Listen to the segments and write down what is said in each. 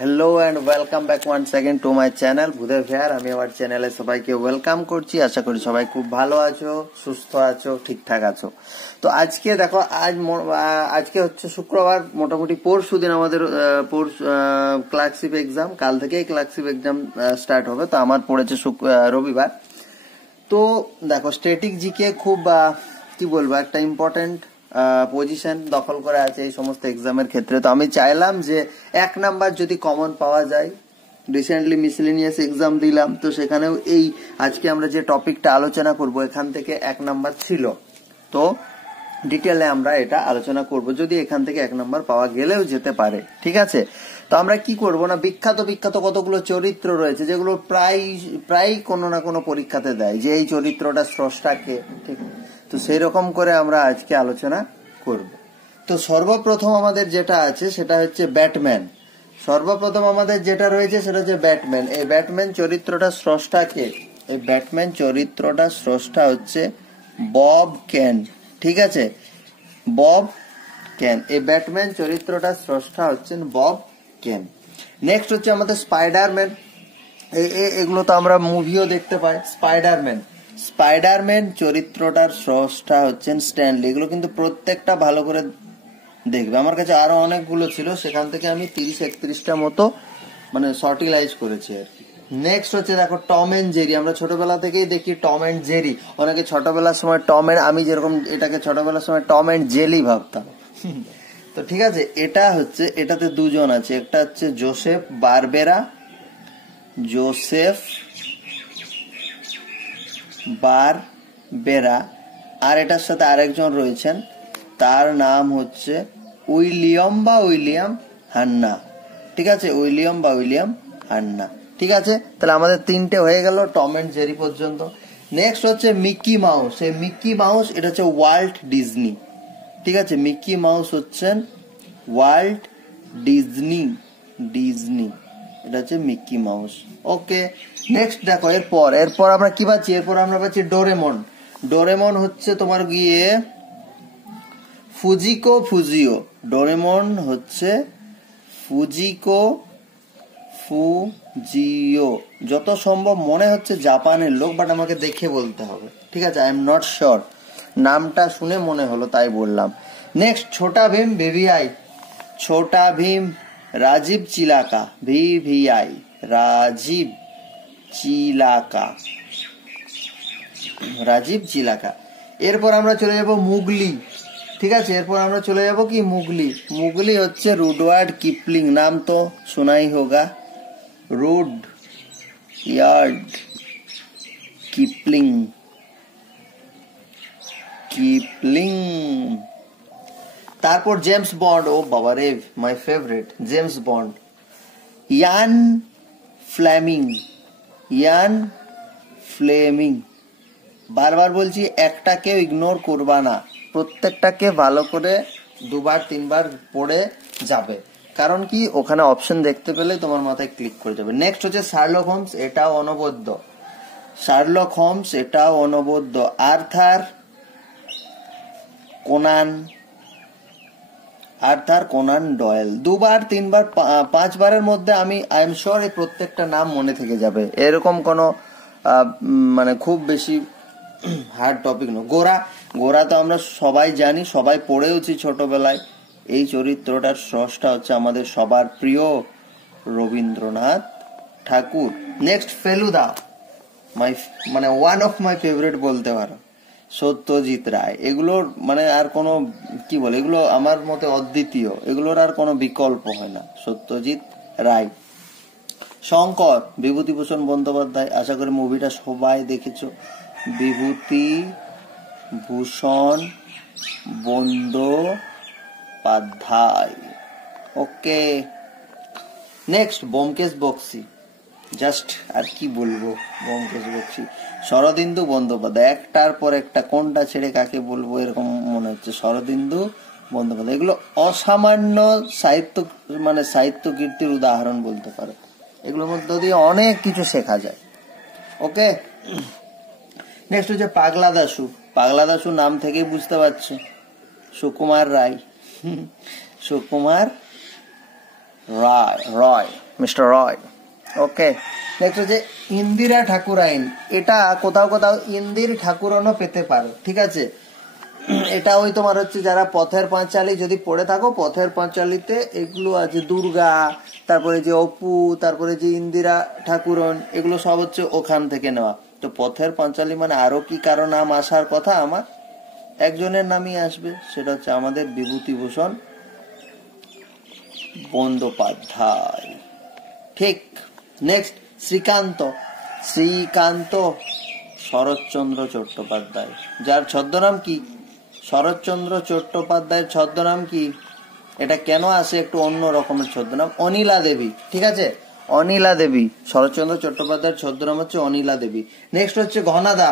Hello and welcome back once second to my channel Bhudev here. আমি আমার চ্যানেলে সবাইকে ওয়েলকাম করছি। আশা করি সবাই খুব ভালো আছো, সুস্থ আছো, ঠিকঠাক আছো। তো আজকে দেখো, আজকে হচ্ছে শুক্রবার, মোটামুটি পরশু দিন আমাদের ক্লার্কশিপ এক্সাম। কাল থেকেই ক্লার্কশিপ এক্সাম স্টার্ট হবে। তো আমার পড়েছে রবিবার। তো দেখো, স্ট্যাটিক জিকে খুব কি বলবো, একটা ইম্পর্টেন্ট পজিশন দখল করে আছে এই সমস্ত এক্সামের ক্ষেত্রে। তো আমি চাইলাম যে 1 নাম্বার যদি কমন পাওয়া যায়। রিসেন্টলি মিসেলেনিয়াস এক্সাম দিলাম, তো সেখানেও এই আজকে আমরা যে টপিকটা আলোচনা করব এখান থেকে 1 নাম্বার ছিল। তো ডিটেলে আমরা এটা আলোচনা করব, যদি এখান থেকে 1 নাম্বার পাওয়া গেলেও যেতে পারে। ঠিক আছে, তো আমরা কি করব না, বিখ্যাত কতগুলো চরিত্র রয়েছে যেগুলো প্রায় কোনো না কোনো পরীক্ষাতে দেয়, যে এই চরিত্রটা স্রষ্টাকে। ঠিক, তো সেই রকম করে আমরা আজকে আলোচনা করব। তো সর্বপ্রথম আমাদের যেটা আছে সেটা হচ্ছে ব্যাটম্যান। সর্বপ্রথম আমাদের যেটা রয়েছে সেটা হচ্ছে ব্যাটম্যান। এই ব্যাটম্যান চরিত্রটা স্রষ্টাকে, এই ব্যাটম্যান চরিত্রটা স্রষ্টা হচ্ছে বব কেন। ঠিক আছে, বব কেন, এই ব্যাটম্যান চরিত্রটা স্রষ্টা হচ্ছেন বব কেন। নেক্সট হচ্ছে আমাদের স্পাইডারম্যান। এগুলো তো আমরা মুভিও দেখতে পাই। স্পাইডারম্যান চরিত্রটার স্রষ্টা হচ্ছেন স্ট্যানলি। এগুলো কিন্তু প্রত্যেকটা ভালো করে দেখবে। আমার কাছে আরো অনেকগুলো ছিল, সেখান থেকে আমি 30-31টা মতো মানে শর্টিলাইজ করেছি আর কি। নেক্সট হচ্ছে দেখো টম এন্ড জেরি। আমরা ছোটবেলা থেকেই দেখি টম এন্ড জেরি। অনেকে ছোটবেলার সময় আমি যেরকম এটাকে ছোটবেলার সময় টম এন্ড জেলি ভাবতাম। তো ঠিক আছে, এটাতে দুজন আছে। একটা হচ্ছে জোসেফ বারবেরা, আর এটার সাথে আরেকজন রয়েছেন, তার নাম হচ্ছে উইলিয়াম হান্না। ঠিক আছে, উইলিয়াম হান্না। ঠিক আছে, তাহলে আমাদের 3টে হয়ে গেল টম এন্ড জেরি পর্যন্ত। নেক্সট হচ্ছে মিকি মাউস। এই মিকি মাউস এটা হচ্ছে ওয়াল্ট ডিজনি। ঠিক আছে, মিকি মাউস হচ্ছেন ওয়াল্ট ডিজনি। এটা হচ্ছে মিকি মাউস। ওকে, নেক্সট দেখো, এরপর আমরা কি পাচ্ছি? এরপর আমরা পাচ্ছি ডোরেমন হচ্ছে তোমার গিয়ে ফুজিও। ডোরেমন হচ্ছে ফুজিও। যত সম্ভব মনে হচ্ছে জাপানের লোক, বাট আমাকে দেখে বলতে হবে। ঠিক আছে, আই এম নট শিওর, নামটা শুনে মনে হলো তাই বললাম। Next Chhota Bheem VVI. ছোটা ভীম রাজীব চিলাকা, ভিভিআই রাজীব চিলাকা। এরপর আমরা চলে যাব মুগলি। ঠিক আছে, এরপর আমরা চলে যাব কি মুগলি হচ্ছে রুডওয়ার্ড কিপলিং। নাম তো শোনাই হোগা, রুডয়ার্ড কিপলিং। তারপর জেমস বন্ড। ও বাবা রে, my favourite James Bond. Ian Fleming. বারবার বলছি, একটাকেও ইগনোর করবা না, প্রত্যেকটাকে ভালো করে 2-3বার পড়ে যাবে। কারণ কি, ওখানে অপশন দেখতে পেলে তোমার মাথায় ক্লিক করে যাবে। নেক্সট হচ্ছে শার্লক হোমস। এটাও অনবদ্য। Arthur Conan Doyle. 2-3বার 5বারের মধ্যে আই এম শিওর এই প্রত্যেকটা নাম মনে থেকে যাবে। এরকম কোনো মানে খুব বেশি হার্ড টপিক নয়। গোরা তো আমরা সবাই জানি, সবাই পড়েওছি ছোটবেলায়। এই চরিত্রটার স্রষ্টা হচ্ছে আমাদের সবার প্রিয় রবীন্দ্রনাথ ঠাকুর। নেক্সট ফেলুদা, মানে ওয়ান অফ মাই ফেভারিট বলতে পারো, সত্যজিৎ রায়। এগুলোর মানে আর কোনো কি বলে, এগুলো আমার মতে অদ্বিতীয়, এগুলোর আর কোনো বিকল্প হয় না। সত্যজিৎ রায়। শঙ্কর, বিভূতিভূষণ বন্দ্যোপাধ্যায়। আশা করি মুভিটা সবাই দেখেছো, বিভূতিভূষণ বন্দ্যোপাধ্যায়। ওকে, নেক্সট ব্যোমকেশ বক্সী। জাস্ট আর কি বলবো, ব্যোমকেশ বক্সী। শরদিন্দু বন্দ্যোপাধ্যায়। একটার পর একটা, কোনটা ছেড়ে কাকে বলবো এরকম মনে হচ্ছে। শরদিন্দু বন্দ্যোপাধ্যায়। এগুলো অসামান্য সাহিত্য কীর্তির উদাহরণ বলতে পারো। এগুলোর মধ্যে দিয়ে অনেক কিছু শেখা যায়। ওকে, নেক্সট হচ্ছে পাগলা দাশু। নাম থেকেই বুঝতে পারছো, সুকুমার রায়। মিস্টার রয়। ওকে, নেক্সট হচ্ছে ইন্দিরা ঠাকুরাইন। এটা কোথাও কোথাও ইন্দির ঠাকুরনও পেতে পারো, ঠিক আছে। এটা ওই তোমার হচ্ছে যারা পথের পাঁচালী যদি পড়ে থাকো, পথের পাঁচালীতে এগুলো আছে, দুর্গা, তারপরে যে অপু, তারপরে যে ইন্দিরা ঠাকুরন, এগুলো সব হচ্ছে ওখান থেকে নেওয়া। তো পথের পাঁচালী মানে আরো কি কারো নাম আসার কথা, আমার একজনের নামই আসবে, সেটা হচ্ছে আমাদের বিভূতিভূষণ বন্দ্যোপাধ্যায়। ঠিক। নেক্সট শ্রীকান্ত। শ্রীকান্ত শরৎচন্দ্র চট্টোপাধ্যায়, যার ছদ্মনাম কি? শরৎচন্দ্র চট্টোপাধ্যায়ের ছদ্মনাম কি? এটা কেন আসে একটু অন্য রকমের ছদ্মনাম? অনিলা দেবী, ঠিক আছে, অনিলা দেবী। শরৎচন্দ্র চট্টোপাধ্যায়ের ছদ্মনাম হচ্ছে অনিলা দেবী। নেক্সট হচ্ছে ঘনাদা।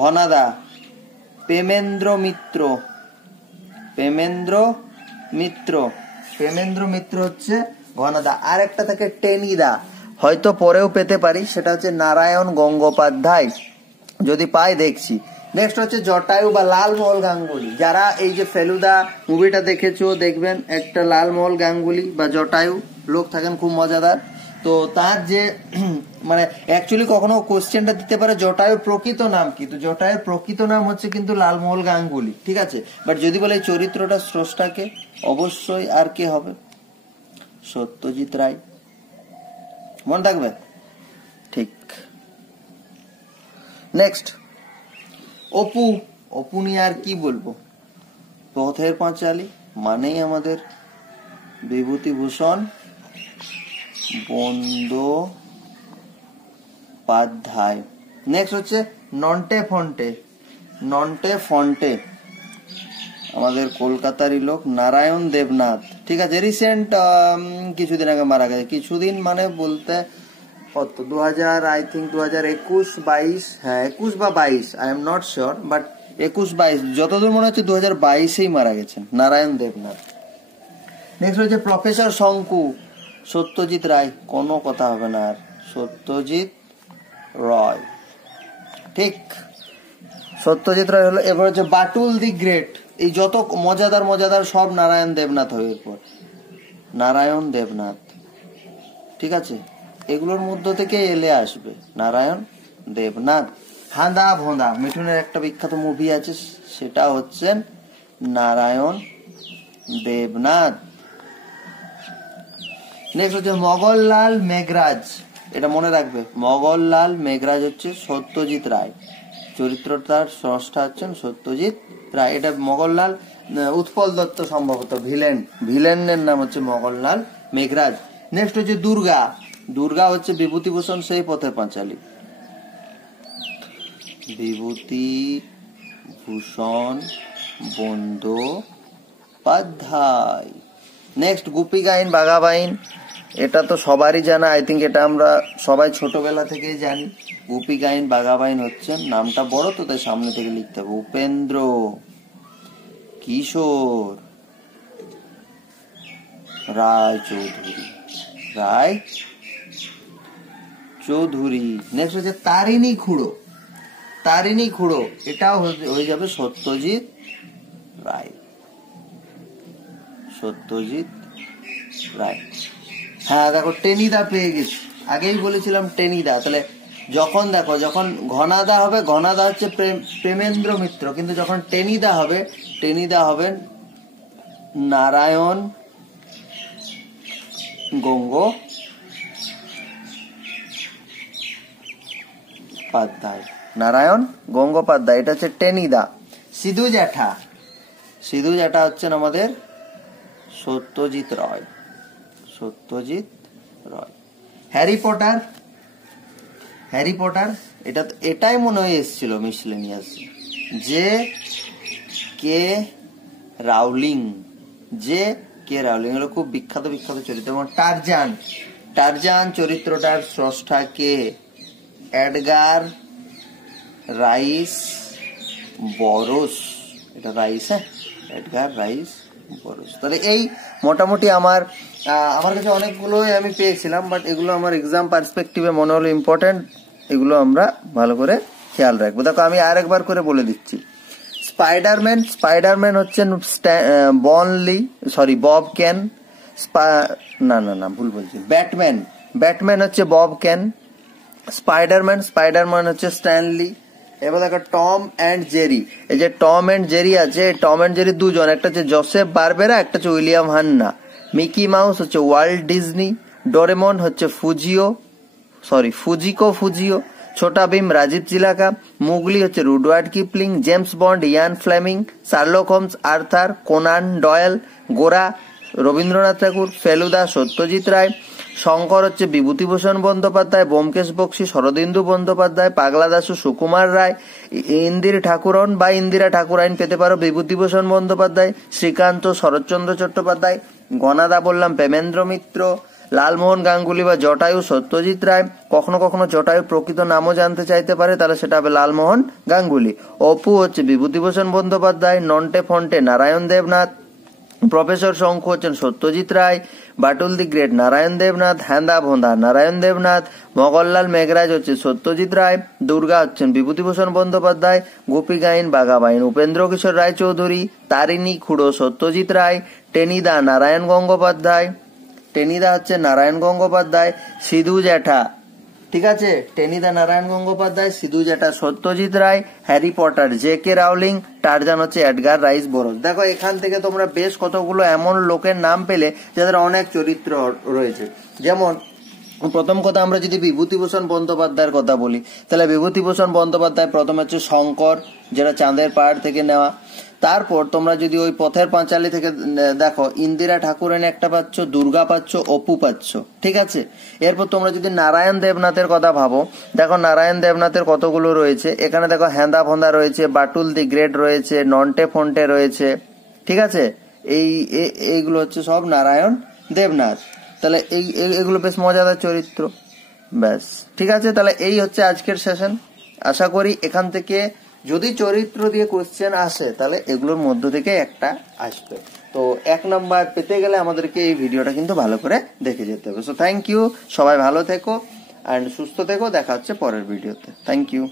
ঘনাদা প্রেমেন্দ্র মিত্র। প্রেমেন্দ্র মিত্র, প্রেমেন্দ্র মিত্র হচ্ছে ঘনাদা। আর একটা থাকে টেনিদা, হয়তো পরেও পেতে পারি, সেটা হচ্ছে নারায়ণ গঙ্গোপাধ্যায়, যদি পাই দেখছি। নেক্সট হচ্ছে জটায়ু বা লালমোহন গাঙ্গুলি। যারা এই যে ফেলুদা মুভিটা দেখেছো, দেখবেন একটা লালমোহন গাঙ্গুলি বা জটায়ু লোক থাকেন, খুব মজাদার। তো তার যে মানে অ্যাকচুয়ালি কখনো কোশ্চেনটা দিতে পারে জটায়ুর প্রকৃত নাম কি, তো জটায়ুর প্রকৃত নাম হচ্ছে কিন্তু লালমোহন গাঙ্গুলি, ঠিক আছে। বাট যদি বলে এই চরিত্রটা স্রষ্টাকে, অবশ্যই আর কে হবে? সত্যজিৎ রায়, মনে থাকবে? ঠিক। নেক্সট অপু। অপু নিয়ে আর কি বলবো, পথের পাঁচালী মানেই আমাদের বিভূতিভূষণ বন্দ্যোপাধ্যায়। নেক্সট হচ্ছে নন্টে ফন্টে। নন্টে ফন্টে আমাদের কলকাতারই লোক, নারায়ণ দেবনাথ, ঠিক আছে। রিসেন্ট কিছুদিন আগে মারা গেছে, কিছুদিন মানে বলতে কত, 2000 আই থিঙ্ক 2021-22, হ্যাঁ 21 বা 22, I am not sure, but 21-22 যতদূর মনে হচ্ছে 2022-এই মারা গেছেন নারায়ণ দেবনাথ। নেক্সট হচ্ছে প্রফেসর শঙ্কু। সত্যজিৎ রায়, কোনো কথা হবে না আর, সত্যজিৎ রায়, ঠিক। সত্যজিৎ রায় হলো। এবার হচ্ছে বাটুল দি গ্রেট। এই যত মজাদার মজাদার সব নারায়ণ দেবনাথ হবে এরপর, নারায়ণ দেবনাথ, ঠিক আছে। এগুলোর মধ্য থেকে এলে আসবে নারায়ণ দেবনাথ। হাঁদা ভোঁদা, মিঠুনের একটা বিখ্যাত মুভি আছে, সেটা হচ্ছে নারায়ণ দেবনাথ। নেক্সট হচ্ছে মোগনলাল মেঘরাজ। এটা মনে রাখবে, মোগনলাল মেঘরাজ হচ্ছে সত্যজিৎ রায়, চরিত্রটার স্রষ্টা হচ্ছেন সত্যজিৎ রায়। এটা মোগনলাল, উৎপল দত্ত সম্ভবত ভিলেন, ভিলেনের নাম হচ্ছে মোগনলাল মেঘরাজ। নেক্সট হচ্ছে দুর্গা। দুর্গা হচ্ছে বিভূতিভূষণ সেই পথের পাঁচালী, বিভূতিভূষণ বন্দ্যোপাধ্যায়। নেক্সট গোপীগাইন বাঘাবাইন। এটা তো সবারই জানা, আই থিঙ্ক এটা আমরা সবাই ছোটবেলা থেকেই জানি। গোপীগাইন বাঘাবাইন হচ্ছেন, নামটা বড় তো তাই সামনে থেকে লিখতে হবে, উপেন্দ্র কিশোর রায় চৌধুরী, রায় চৌধুরী। নেক্সট হচ্ছে তারিণী খুড়ো। তারিণী খুড়ো, এটাও হয়ে যাবে সত্যজিৎ রায়, সত্যজিৎ রায়। হ্যাঁ দেখো টেনিদা পেয়ে গেছি, আগেই বলেছিলাম টেনিদা। তাহলে যখন দেখো, যখন ঘনাদা হবে, ঘনাদা হচ্ছে প্রেমেন্দ্র মিত্র, কিন্তু যখন টেনিদা হবে, টেনিদা হবেন নারায়ণ গঙ্গোপাধ্যায়, নারায়ণ গঙ্গোপাধ্যায়, এটা হচ্ছে টেনিদা। সিধু জ্যাঠা, সিধু জ্যাঠা হচ্ছেন আমাদের Satyajit Ray, Satyajit Ray. Harry Potter, Harry Potter এটা এটাই মনে হয় এসেছিল মিসলেনিয়াস, যে কে রাউলিং, যে কে রাউলিং হলো খুব বিখ্যাত বিখ্যাত চরিত্র। এবং টারজান, টারজান চরিত্রটার স্রষ্টা কে? এডগার রাইস বরোস, এটা রাইস, হ্যাঁ এডগার রাইস বরোস। তাহলে এই মোটামুটি আমার কাছে অনেকগুলোই আমি পেয়েছিলাম, বাট এগুলো আমার এক্সাম পার্সপেক্টিভে মনে হলো ইম্পর্টেন্ট, এগুলো আমরা ভালো করে খেয়াল রাখবো। দেখো আমি আরেকবার করে বলে দিচ্ছি। স্পাইডারম্যান, স্পাইডারম্যান হচ্ছেন বব কেন। না না না ভুল বলছি, ব্যাটম্যান, ব্যাটম্যান হচ্ছে বব কেন, স্পাইডারম্যান, স্পাইডারম্যান হচ্ছে স্ট্যানলি। এবার দেখো টম অ্যান্ড জেরি, এই যে টম অ্যান্ড জেরি আছে, টম অ্যান্ড জেরি দুজন, একটা হচ্ছে জোসেফ বারবেরা, একটা হচ্ছে উইলিয়াম হান্না। মিকি মাউস হচ্ছে ওয়াল্ট ডিজনি, ডোরেমন হচ্ছে ফুজিও, ছোটা ভীম রাজীব চিলাকা, মুগলি হচ্ছে Rudyard Kipling, James Bond Ian Fleming, Sherlock Holmes Arthur Conan Doyle, Gora Rabindranath Tagore, Feluda Satyajit Ray, Shankar হচ্ছে বিভূতিভূষণ বন্দ্যোপাধ্যায়, ব্যোমকেশ বক্সী শরদিন্দু বন্দ্যোপাধ্যায়, পাগলা দাশু সুকুমার রায়, ইন্দিরা ঠাকুরাইন পেতে পারো বিভূতিভূষণ বন্দ্যোপাধ্যায়, শ্রীকান্ত শরৎচন্দ্র চট্টোপাধ্যায়, গণাদা বললাম প্রেমেন্দ্র মিত্র, লালমোহন গাঙ্গুলি বা জটায়ু সত্যজিৎ রায়। কখনো কখনো জটায়ু প্রকৃত নামও জানতে চাইতে পারে, তাহলে সেটা হবে লালমোহন গাঙ্গুলি। অপু হচ্ছে বিভূতিভূষণ বন্দ্যোপাধ্যায়, নন্টে ফন্টে নারায়ণ দেবনাথ, প্রফেসর শঙ্কু হচ্ছেন সত্যজিৎ রায়, বাটুল দি গ্রেট নারায়ণ দেবনাথ, হ্যান্দা ভোঁদা নারায়ণ দেবনাথ, মগনলাল মেঘরাজ হচ্ছে সত্যজিৎ রায়, দুর্গা হচ্ছেন বিভূতিভূষণ বন্দ্যোপাধ্যায়, গোপী গাইন বাঘাবাইন উপেন্দ্র কিশোর রায় চৌধুরী, তারিণী খুড়ো সত্যজিৎ রায়, টেনিদা হচ্ছে নারায়ণ গঙ্গোপাধ্যায়, সিধু জ্যাঠা, ঠিক আছে, টেনিদা নারায়ণ গঙ্গোপাধ্যায়, সিধু জ্যাঠা Satyajit Ray, Harry Potter জে.কে Rowling, Tarzan হচ্ছে এডগার রাইস বোরস। দেখো এখান থেকে তোমরা বেশ কতগুলো এমন লোকের নাম পেলে যাদের অনেক চরিত্র রয়েছে। যেমন প্রথম কথা আমরা যদি বিভূতিভূষণ বন্দ্যোপাধ্যায়ের কথা বলি, তাহলে বিভূতিভূষণ বন্দ্যোপাধ্যায় প্রথম হচ্ছে শঙ্কর, যেটা চাঁদের পাহাড় থেকে নেওয়া। তারপর তোমরা যদি ওই পথের পাঁচালী থেকে দেখো, ইন্দিরা ঠাকুরানী একটা পাচ্ছ, দুর্গা পাচ্ছ, অপু পাচ্ছ, ঠিক আছে। এরপর তোমরা যদি নারায়ণ দেবনাথের কথা ভাবো, দেখো নারায়ণ দেবনাথের কতগুলো রয়েছে এখানে, দেখো হ্যান্দা ভোঁদা রয়েছে, বাটুল দি গ্রেট রয়েছে, নন্টে ফন্টে রয়েছে, ঠিক আছে। এইগুলো হচ্ছে সব নারায়ণ দেবনাথ। তাহলে এগুলো বেশ মজাদার চরিত্র। ব্যাস ঠিক আছে, তাহলে এই হচ্ছে আজকের সেশন। আশা করি এখান থেকে যদি চরিত্র দিয়ে কোশ্চেন আসে তাহলে এগুলোর মধ্য থেকে একটা আসবে। তো 1 নাম্বার পেতে গেলে আমাদেরকে এই ভিডিওটা কিন্তু ভালো করে দেখে যেতে হবে। সো থ্যাংক ইউ, সবাই ভালো থেকো অ্যান্ড সুস্থ থেকো, দেখা হচ্ছে পরের ভিডিওতে। Thank you.